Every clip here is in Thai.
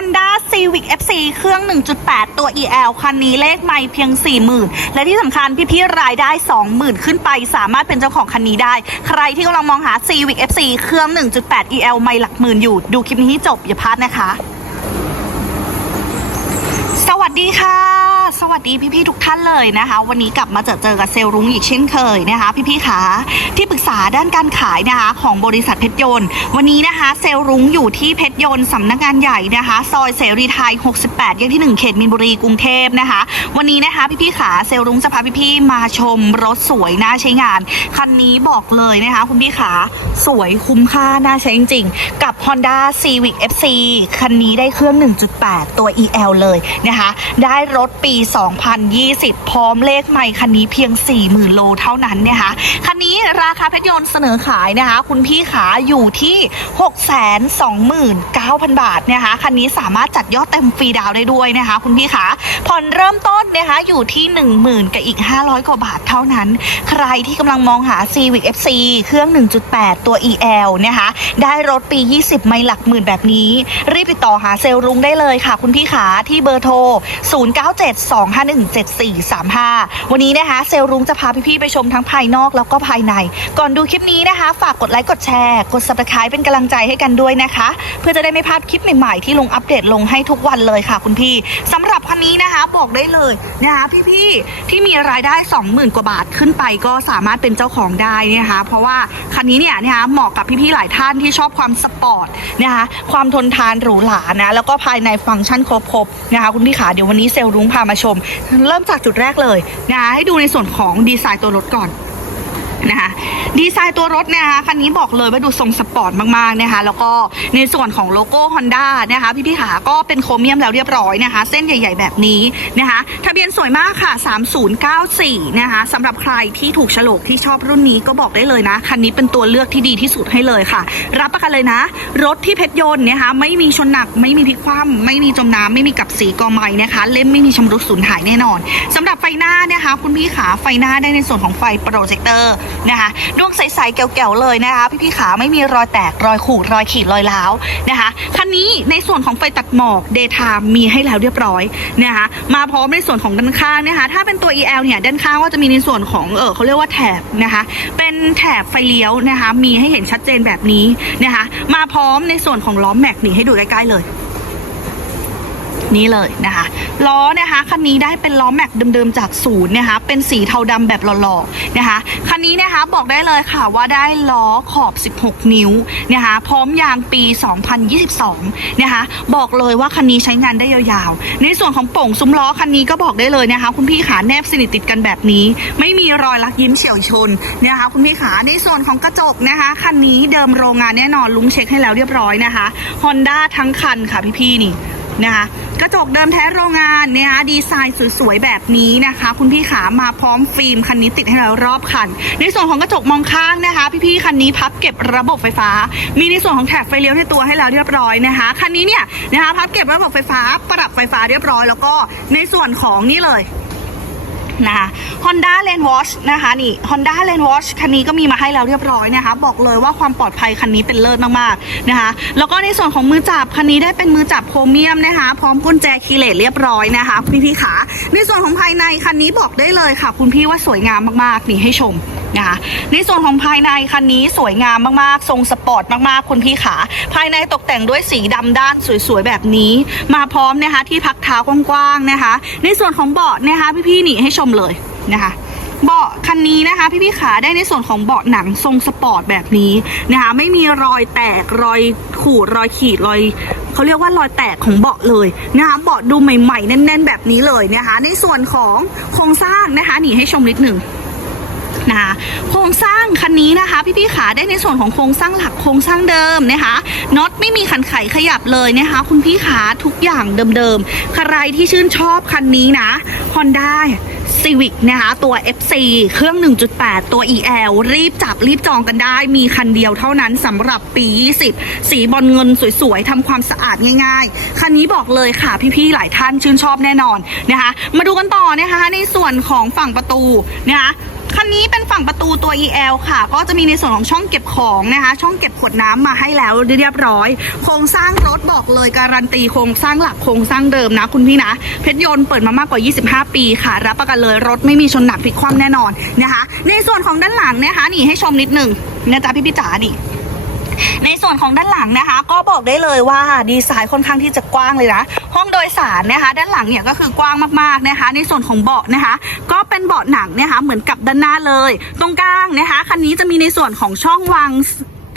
Honda Civic FC เครื่อง 1.8 ตัว EL คันนี้เลขไม่เพียง 40,000 และที่สำคัญพี่ๆรายได้ 20,000 ขึ้นไปสามารถเป็นเจ้าของคันนี้ได้ ใครที่กำลังมองหา Civic FC เครื่อง 1.8 EL ไม่หลักหมื่นอยู่ ดูคลิปนี้ให้จบอย่าพลาดนะคะ สวัสดีค่ะ สวัสดีพี่ๆทุกท่านเลยนะคะ วันนี้กลับมาเจอเจอกับเซลล์รุ้งอีกเช่นเคยนะคะ พี่ๆขาที่ปรึกษาด้านการขายนะคะของบริษัทเพชรยนต์ วันนี้นะคะเซลล์รุ้งอยู่ที่เพชรยนต์สำนักงานใหญ่นะคะ ซอยเสรีไทย 68 แยกที่ 1 เขตมีนบุรีกรุงเทพนะคะ วันนี้นะคะพี่ๆขาเซลล์รุ้งจะพาพี่ๆมาชมรถสวยน่าใช้งานคันนี้บอกเลยนะคะคุณพี่ขาสวยคุ้มค่าน่าใช้จริงๆกับ Honda Civic FC คันนี้ได้เครื่อง 1.8 ตัว EL เลยนะคะได้รถปี 2020 พร้อมเลขใหม่คันนี้เพียง 40,000 โลเท่านั้นนะคะคันนี้ราคาเพชรยนต์เสนอขายนะคะ คุณพี่ขาอยู่ที่ 629,000 บาทนะคะคันนี้สามารถจัดยอดเต็มฟรีดาวได้ด้วยนะคะ คุณพี่ขาผ่อนเริ่มต้นนะคะอยู่ที่ 10,000 กับอีก 500 กว่าบาทเท่านั้น ใครที่กำลังมองหา Civic FC เครื่อง 1.8 ตัว EL นะคะ ได้รถปี 20 ไม่หลักหมื่นแบบนี้ รีบติดต่อหาเซลล์รุงได้เลยค่ะ คุณพี่ขาที่เบอร์โทร0972517435 วันนี้นะคะเซลล์รุ้งจะพาพี่ๆไปชมทั้งภายนอกแล้วก็ภายใน ก่อนดูคลิปนี้นะคะ ฝากกดไลค์กดแชร์ กดซับตะคายเป็นกำลังใจให้กันด้วยนะคะ เพื่อจะได้ไม่พลาดคลิปใหม่ๆที่ลงอัปเดตลงให้ทุกวันเลยค่ะคุณพี่สำหรับคันนี้นะคะบอกได้เลยนะคะพี่ๆที่มีรายได้ 20,000 กว่าบาทขึ้นไปก็สามารถเป็นเจ้าของได้นะคะ เพราะว่าคันนี้เนี่ยนะคะเหมาะกับพี่ๆหลายท่านที่ชอบความสปอร์ตนะคะความทนทานหรูหรานะแล้วก็ภายในฟังก์ชันครบๆนะคะคุณพี่ขาเดี๋ยววันนี้เซลล์รุ้งพามาชม เริ่มจากจุดแรกเลยนะคะให้ดูในส่วนของดีไซน์ตัวรถก่อน นะคะดีไซน์ตัวรถนะคะคันนี้บอกเลยว่าดูทรงสปอร์ตมากๆนะคะแล้วก็ในส่วนของโลโก้ Honda นะคะพี่ๆขาก็เป็นโครเมียมแล้วเรียบร้อยนะคะ เส้นใหญ่ ๆ แบบนี้นะคะทะเบียนสวยมากค่ะ 3094 นะคะสำหรับใครที่ถูกฉลกที่ชอบรุ่นนี้ก็บอกได้เลยนะ คันนี้เป็นตัวเลือกที่ดีที่สุดให้เลยค่ะ รับประกันเลยนะ รถที่เพชรยนต์นะคะไม่มีชนหนักไม่มีพลิกคว่ำไม่มีจมน้ำไม่มีกับสีกอไม้นะคะ เล่มไม่มีชำรุดสูญหายแน่นอนสำหรับไฟหน้านะคะคุณพี่ขาไฟหน้าได้ในส่วนของไฟโปรเจคเตอร์นะคะดวงใสๆแก๋วๆเลยนะคะ พี่ๆขาไม่มีรอยแตกรอยขูดรอยขีดรอยร้าวนะคะคันนี้ในส่วนของไฟตัดหมอกเดย์ไทม์มีให้แล้วเรียบร้อยนะคะมาพร้อมในส่วนของด้านข้างนะคะ ถ้าเป็นตัว EL เนี่ยด้านข้างก็จะมีในส่วนของเออเขาเรียกว่าแถบนะคะเป็นแถบไฟเลี้ยวนะคะมีให้เห็นชัดเจนแบบนี้นะคะมาพร้อมในส่วนของล้อมแม็กนี่ให้ดูใกล้ๆเลย นี่เลยนะคะ ล้อนะคะคันนี้ได้เป็นล้อแม็กเดิมๆจากศูนย์นะคะ เป็นสีเทาดำแบบหล่อๆนะคะ คันนี้นะคะบอกได้เลยค่ะว่าได้ล้อขอบ 16 นิ้วนะคะ พร้อมยางปี 2022 นะคะ บอกเลยว่าคันนี้ใช้งานได้ยาวๆ ในส่วนของโป่งซุ้มล้อคันนี้ก็บอกได้เลยนะคะ คุณพี่ขาแนบสนิทติดกันแบบนี้ ไม่มีรอยลักยิ้มเฉียวชนนะคะ คุณพี่ขาในส่วนของกระจกนะคะคันนี้เดิมโรงงานแน่นอนลุงเช็คให้แล้วเรียบร้อยนะคะ Honda ทั้งคันค่ะพี่ๆนี่ นะคะกระจกเดิมแท้โรงงานนะคะดีไซน์สวยๆแบบนี้นะคะ คุณพี่ขามาพร้อมฟิล์มคันนี้ติดให้เรารอบคัน ในส่วนของกระจกมองข้างนะคะ พี่ๆคันนี้พับเก็บระบบไฟฟ้า มีในส่วนของแถบไฟเลี้ยวในตัวให้แล้วเรียบร้อยนะคะคันนี้เนี่ยนะคะพับเก็บระบบไฟฟ้า ปรับไฟฟ้าเรียบร้อย แล้วก็ในส่วนของนี่เลย นะคะ Honda l a n d Watch นะคะนี่ Honda l a n d Watch คันนี้ก็มีมาให้แล้วเรียบร้อยนะคะ บอกเลยว่าความปลอดภัยคันนี้เป็นเลิศมากๆนะคะ แล้วก็ในส่วนของมือจับคันนี้ได้เป็นมือจับโครเมียมนะคะ พร้อมกุญแจคีย์เลสเรียบร้อยนะคะพี่พี่ๆขาในส่วนของภายในคันนี้บอกได้เลยค่ะ คุณพี่ว่าสวยงามมากๆนี่ให้ชม นะคะในส่วนของภายในคันนี้สวยงามมากๆ ทรงสปอร์ตมากๆ คุณพี่ขา ภายในตกแต่งด้วยสีดำด้านสวยๆ แบบนี้ มาพร้อมนะคะที่พักเท้ากว้างๆนะคะ ในส่วนของเบาะนะคะพี่ๆนี่ให้ชมเลยนะคะเบาะคันนี้นะคะ พี่พี่ๆขาได้ในส่วนของเบาะหนังทรงสปอร์ตแบบนี้นะคะไม่มีรอยแตกรอยขูดรอยขีดรอยเขาเรียกว่ารอยแตกของเบาะเลยนะคะเบาะดูใหม่ๆแน่น ๆ แบบนี้เลยนะคะ ในส่วนของโครงสร้างนะคะหนีให้ชมนิดหนึ่ง นะคะโครงสร้างคันนี้นะคะพี่ๆขาได้ในส่วนของโครงสร้างหลักโครงสร้างเดิมนะคะน็อตไม่มีขันไขขยับเลยนะคะ คุณพี่ขาทุกอย่างเดิมๆใครที่ชื่นชอบคันนี้นะ Honda Civic นะคะตัว FC เครื่อง 1.8 ตัว EL รีบจับรีบจองกันได้ มีคันเดียวเท่านั้นสำหรับปี 20 สีบอลเงินสวยๆทำความสะอาดง่ายๆ คันนี้บอกเลยค่ะพี่ๆหลายท่านชื่นชอบแน่นอนนะคะ มาดูกันต่อนะคะในส่วนของฝั่งประตูนะคะ คันนี้เป็นฝั่งประตูตัว EL ค่ะ ก็จะมีในส่วนของช่องเก็บของนะคะ ช่องเก็บขวดน้ำมาให้แล้วเรียบร้อย โครงสร้างรถบอกเลยการันตีโครงสร้างหลักโครงสร้างเดิมนะคุณพี่นะ เพชรยนต์เปิดมามากกว่า 25 ปีค่ะ รับประกันเลยรถไม่มีชนหนักพลิกคว่ำแน่นอนนะคะ ในส่วนของด้านหลังนะคะนี่ให้ชมนิดหนึ่งนะจ๊ะพี่พี่จ๋านี่ ในส่วนของด้านหลังนะคะ ก็บอกได้เลยว่าดีไซน์ค่อนข้างที่จะกว้างเลยนะห้องโดยสารนะคะ ด้านหลังเนี่ยก็คือกว้างมากๆนะคะ ในส่วนของเบาะนะคะ ก็เป็นเบาะหนังนะคะ เหมือนกับด้านหน้าเลย ตรงกลางนะคะคันนี้จะมีในส่วนของช่องวาง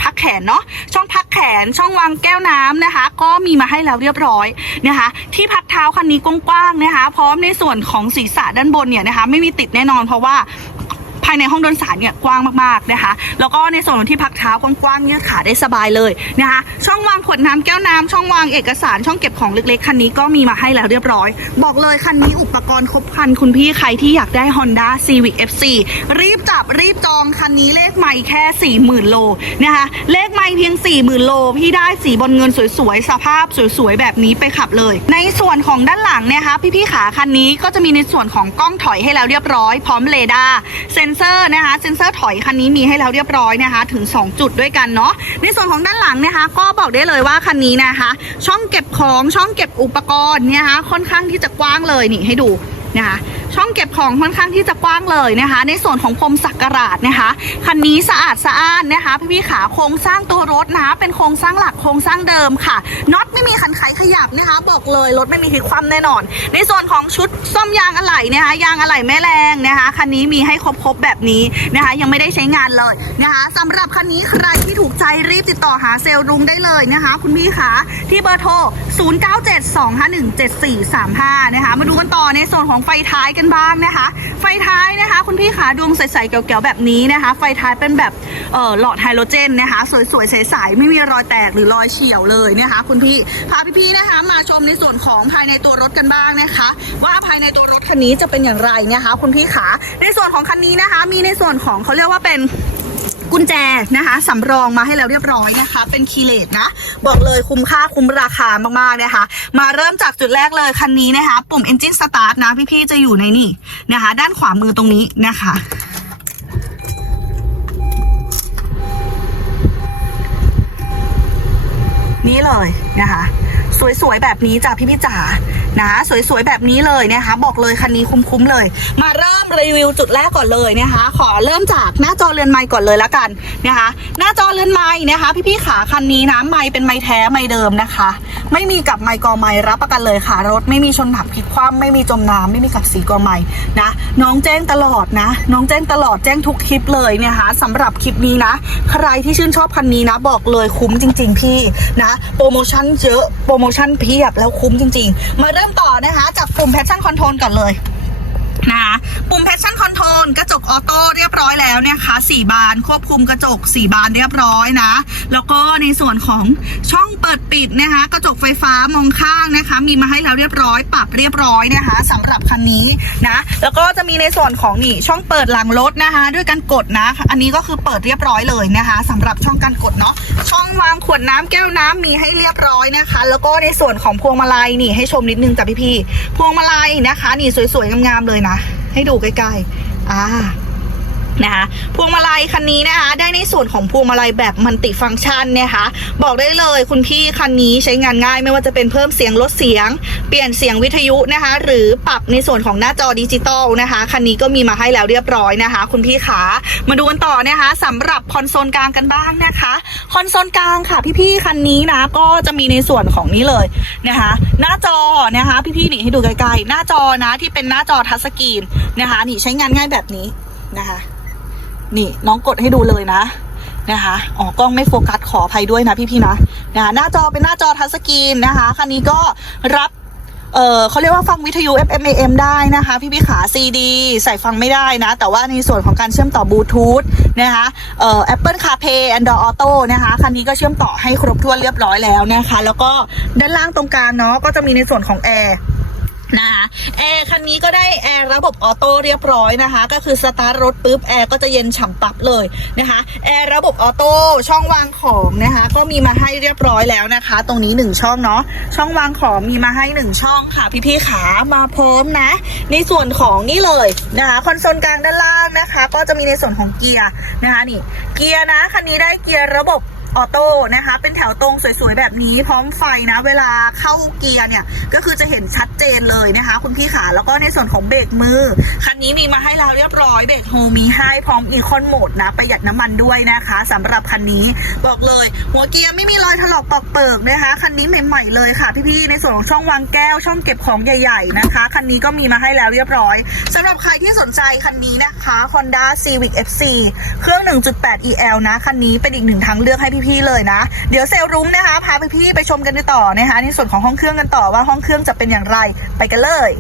พักแขนเนาะช่องพักแขนช่องวางแก้วน้ำนะคะ ก็มีมาให้แล้วเรียบร้อยนะคะ ที่พักเท้าคันนี้กว้างๆนะคะ พร้อมในส่วนของศีรษะด้านบนเนี่ยนะคะ ไม่มีติดแน่นอนเพราะว่า ภายในห้องโดยสารเนี่ยกว้างมากๆนะคะ แล้วก็ในส่วนของที่พักเท้ากว้างๆยืดขาได้สบายเลยนะคะ ช่องวางขวดน้ำแก้วน้ำช่องวางเอกสารช่องเก็บของเล็กๆคันนี้ก็มีมาให้แล้วเรียบร้อย บอกเลยคันนี้อุปกรณ์ครบครันคุณพี่ใครที่อยากได้ Honda Civic FC รีบจับรีบจองคันนี้เลขไม่แค่ 40,000 โลนะคะเลขไม่เพียง 40,000 โล พี่ได้สีบนเงินสวยๆ สภาพสวยๆ แบบนี้ไปขับเลย ในส่วนของด้านหลังนะคะพี่ๆขาคันนี้ก็จะมีในส่วนของกล้องถอยให้แล้วเรียบร้อยพร้อมเรดาร์เซ็นนเซอร์นะคะ เซ็นเซอร์ถอยคันนี้มีให้แล้วเรียบร้อยนะคะ ถึง 2 จุดด้วยกันเนาะ ในส่วนของด้านหลังนะคะ ก็บอกได้เลยว่าคันนี้นะคะ ช่องเก็บของช่องเก็บอุปกรณ์เนี่ยนะคะค่อนข้างที่จะกว้างเลยนี่ให้ดูนะคะ ช่องเก็บของค่อนข้างที่จะกว้างเลยนะคะ ในส่วนของพรมสักการาดนะคะคันนี้สะอาดสะอ้านนะคะ พี่ๆขาโครงสร้างตัวรถนะคะเป็นโครงสร้างหลักโครงสร้างเดิมค่ะน็อตไม่มีคันไขขยับนะคะ บอกเลยรถไม่มีพลิกคว่ำแน่นอน ในส่วนของชุดซ่อมยางอะไหล่นะคะยางอะไหล่แม่แรงนะคะคันนี้มีให้ครบๆแบบนี้นะคะ ยังไม่ได้ใช้งานเลยนะคะสำหรับคันนี้ใครที่ถูกใจรีบติดต่อหาเซลล์รุงได้เลยนะคะ คุณพี่คะที่เบอร์โทร0972517435นะคะมาดูกันต่อในส่วนของไฟท้ายกันบ้างนะคะ ไฟท้ายนะคะ คุณพี่ขาดวงใสๆเก๋วๆแบบนี้นะคะ ไฟท้ายเป็นแบบเออหลอดไฮโดรเจนนะคะ สวยๆใสๆไม่มีรอยแตกหรือรอยเฉียวเลยนะคะ คุณพี่พาพี่ๆนะคะ มาชมในส่วนของภายในตัวรถกันบ้างนะคะ ว่าภายในตัวรถคันนี้จะเป็นอย่างไรนะคะ คุณพี่ขาในส่วนของคันนี้นะคะ มีในส่วนของเขาเรียกว่าเป็น กุญแจนะคะสำรองมาให้แล้วเรียบร้อยนะคะ เป็นคีเลตนะ บอกเลยคุ้มค่าคุ้มราคามากๆนะคะ มาเริ่มจากจุดแรกเลยคันนี้นะคะ ปุ่ม Engine Start นะ พี่ๆจะอยู่ในนี่นะคะ ด้านขวามือตรงนี้นะคะนี่เลยนะคะ สวยๆแบบนี้จ้ะพี่พี่จ๋านะ สวยๆแบบนี้เลยนะคะ บอกเลยคันนี้คุ้มๆเลย มาเริ่มรีวิวจุดแรกก่อนเลยนะคะ ขอเริ่มจากหน้าจอเรือนไม้ก่อนเลยละกันนะคะ หน้าจอเรือนไม้นะคะพี่พี่ๆขาคันนี้นะไม้เป็นไม้แท้ไม้เดิมนะคะ ไม่มีกับไม้กอไม้รับประกันเลยค่ะ รถไม่มีชนหักพลิกคว่ำไม่มีจมน้ำไม่มีกับสีกอไม้นะ น้องแจ้งตลอดนะ น้องแจ้งตลอดแจ้งทุกคลิปเลยนะคะสำหรับคลิปนี้นะ ใครที่ชื่นชอบคันนี้นะ บอกเลยคุ้มจริง ๆ พี่นะ โปรโมชั่นเยอะโปรโมชั่นเพียบแล้วคุ้มจริง ๆ มาเริ่มต่อนะคะจากกลุ่มแพชชั่นคอนโทรลก่อนเลย นะคะปุ่ม Passion Control กระจกออโต้เรียบร้อยแล้วนะคะ4บานควบคุมกระจก4บานเรียบร้อยนะ แล้วก็ในส่วนของช่องเปิดปิดนะคะกระจกไฟฟ้ามองข้างนะคะ มีมาให้แล้วเรียบร้อย ปรับเรียบร้อยนะคะสำหรับคันนี้นะแล้วก็จะมีในส่วนของนี่ช่องเปิดหลังรถนะคะ ด้วยการกดนะ อันนี้ก็คือเปิดเรียบร้อยเลยนะคะสำหรับช่องการกดเนาะช่องวางขวดน้ำแก้วน้ำมีให้เรียบร้อยนะคะ แล้วก็ในส่วนของพวงมาลัยนี่ให้ชมนิดนึงจ้ะพี่ๆพวงมาลัยนะคะ นี่สวยๆงามๆเลยนะ ให้ดูใกล้ๆ อ่า นะคะพวงมาลัยคันนี้นะคะได้ในส่วนของพวงมาลัยแบบมัลติฟังก์ชันนะคะบอกได้เลยคุณพี่คันนี้ใช้งานง่ายไม่ว่าจะเป็นเพิ่มเสียงลดเสียง เปลี่ยนเสียงวิทยุนะคะ หรือปรับในส่วนของหน้าจอดิจิตอลนะคะคันนี้ก็มีมาให้แล้วเรียบร้อยนะคะ คุณพี่ขามาดูกันต่อนะคะสำหรับคอนโซลกลางกันบ้างนะคะคอนโซลกลางค่ะพี่ๆคันนี้นะก็จะมีในส่วนของนี้เลยนะคะ หน้าจอนะคะพี่ๆนี่ให้ดูใกล้ๆหน้าจอนะที่เป็นหน้าจอทัชสกรีนนะคะนี่ใช้งานง่ายแบบนี้นะคะ นี่น้องกดให้ดูเลยนะนะคะอ๋อกล้องไม่โฟกัสขออภัยด้วยนะพี่ๆนะนะคะหน้าจอเป็นหน้าจอทัชสกรีนนะคะคันนี้ก็รับเออเขาเรียกว่าฟังวิทยุ FM AM ได้นะคะ พี่พี่ขา CD ใส่ฟังไม่ได้นะ แต่ว่าในส่วนของการเชื่อมต่อบลูทูธนะคะเอ่อ Apple CarPlay Android Auto นะคะ คันนี้ก็เชื่อมต่อให้ครบถ้วนเรียบร้อยแล้วนะคะ แล้วก็ด้านล่างตรงกลางเนาะก็จะมีในส่วนของแอร์ แอร์คันนี้ก็ได้แอร์ระบบออโต้เรียบร้อยนะคะ ก็คือสตาร์ทรถปุ๊บแอร์ก็จะเย็นฉ่ำปับเลยนะคะแอร์ระบบออโต้ช่องวางของนะคะ ก็มีมาให้เรียบร้อยแล้วนะคะ ตรงนี้หนึ่งช่องเนาะช่องวางของมีมาให้หนึ่งช่องค่ะ พี่ๆขามาพร้อมนะ ในส่วนของนี่เลยนะคะคอนโซลกลางด้านล่างนะคะ ก็จะมีในส่วนของเกียร์นะคะนี่เกียร์นะคันนี้ได้เกียร์ระบบ ออโต้นะคะ เป็นแถวตรงสวยๆ แบบนี้ พร้อมไฟนะ เวลาเข้าเกียร์เนี่ย ก็คือจะเห็นชัดเจนเลยนะคะ คุณพี่ขาแล้วก็ในส่วนของเบรกมือ คันนี้มีมาให้เราเรียบร้อยเบรกโฮมีให้พร้อมอีคอนโหมดนะ ประหยัดน้ำมันด้วยนะคะสำหรับคันนี้บอกเลย หัวเกียร์ไม่มีรอยถลอกปอกเปิกนะคะ คันนี้ใหม่ๆเลยค่ะพี่ๆในส่วนของช่องวางแก้วช่องเก็บของใหญ่ๆนะคะ คันนี้ก็มีมาให้แล้วเรียบร้อยสำหรับใครที่สนใจคันนี้นะคะ Honda Civic FC เครื่อง 1.8 EL นะคันนี้เป็นอีกหนึ่งทางเลือกให้พี่พี่เลยนะ เดี๋ยวเซลล์รุ้งนะคะ พาพี่ๆไปชมกันต่อนะคะในส่วนของห้องเครื่องกันต่อว่าห้องเครื่องจะเป็นอย่างไรไปกันเลย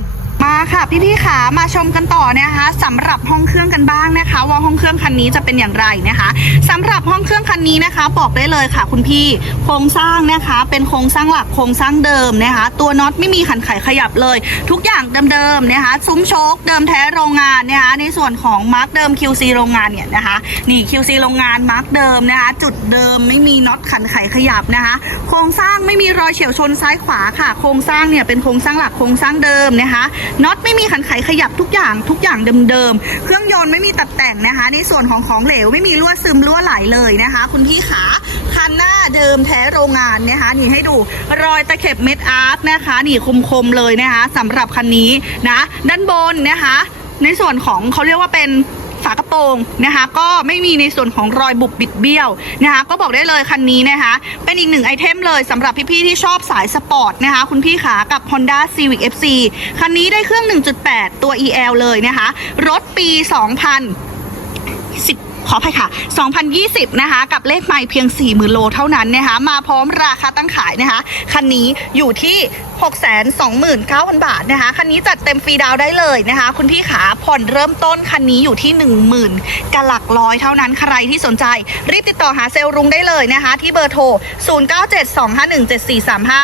มาค่ะพี่ๆขามาชมกันต่อนะคะสำหรับห้องเครื่องกันบ้างนะคะ ว่าห้องเครื่องคันนี้จะเป็นอย่างไรนะคะสำหรับห้องเครื่องคันนี้นะคะ บอกได้เลยค่ะ คุณพี่โครงสร้างนะคะ เป็นโครงสร้างหลักโครงสร้างเดิมนะคะ ตัวน็อตไม่มีขันไขขยับเลย ทุกอย่างเดิมๆนะคะ ซุ้มโชคเดิมแท้โรงงานนะคะ ในส่วนของมาร์กเดิม QC โรงงานเนี่ยนะคะนี่ QC โรงงานมาร์กเดิมนะคะ จุดเดิมไม่มีน็อตขันไขขยับนะคะ โครงสร้างไม่มีรอยเฉียวชนซ้ายขวาค่ะ โครงสร้างเนี่ยเป็นโครงสร้างหลักโครงสร้างเดิมนะคะน็อตไม่มีขันไขขยับทุกอย่างทุกอย่างเดิมๆ เครื่องยนต์ไม่มีตัดแต่งนะคะ ในส่วนของของเหลวไม่มีรั่วซึมรั่วไหลเลยนะคะ คุณพี่ขาคันหน้าเดิมแท้โรงงานนะคะ นี่ให้ดูรอยตะเข็บเม็ดอาร์ตนะคะ นี่คมๆเลยนะคะสำหรับคันนี้นะ ด้านบนนะคะ ในส่วนของเขาเรียกว่าเป็น ฝากระโปรงนะคะ ก็ไม่มีในส่วนของรอยบุบบิดเบี้ยวนะคะ ก็บอกได้เลยคันนี้นะคะ เป็นอีกหนึ่งไอเทมเลยสำหรับพี่ๆที่ชอบสายสปอร์ตนะคะ คุณพี่ขากับ Honda Civic FC คันนี้ได้เครื่อง 1.8 ตัว EL เลยนะคะ รถปี 2000 10ขออภัยค่ะ 2020 นะคะ กับเลขไมล์เพียง 40,000 โลเท่านั้นนะคะ มาพร้อมราคาตั้งขายนะคะ คันนี้อยู่ที่ 629,000 บาทนะคะ คันนี้จัดเต็มฟรีดาวได้เลยนะคะ คุณพี่ขาผ่อนเริ่มต้นคันนี้อยู่ที่ 10,000กับหลักร้อยเท่านั้นใครที่สนใจ รีบติดต่อหาเซลรุงได้เลยนะคะ ที่เบอร์โทร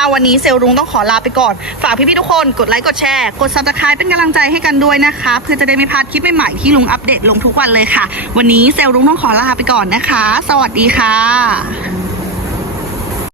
0972517435 วันนี้เซลรุงต้องขอลาไปก่อน ฝากพี่ๆทุกคนกดไลค์กดแชร์กด subscribe เป็นกำลังใจให้กันด้วยนะคะ เพื่อจะได้ไม่พลาดคลิปใหม่ๆที่ลุงอัปเดตลงทุกวันเลยค่ะ วันนี้เซลรุงต้องขอลาไปก่อนนะคะ สวัสดีค่ะ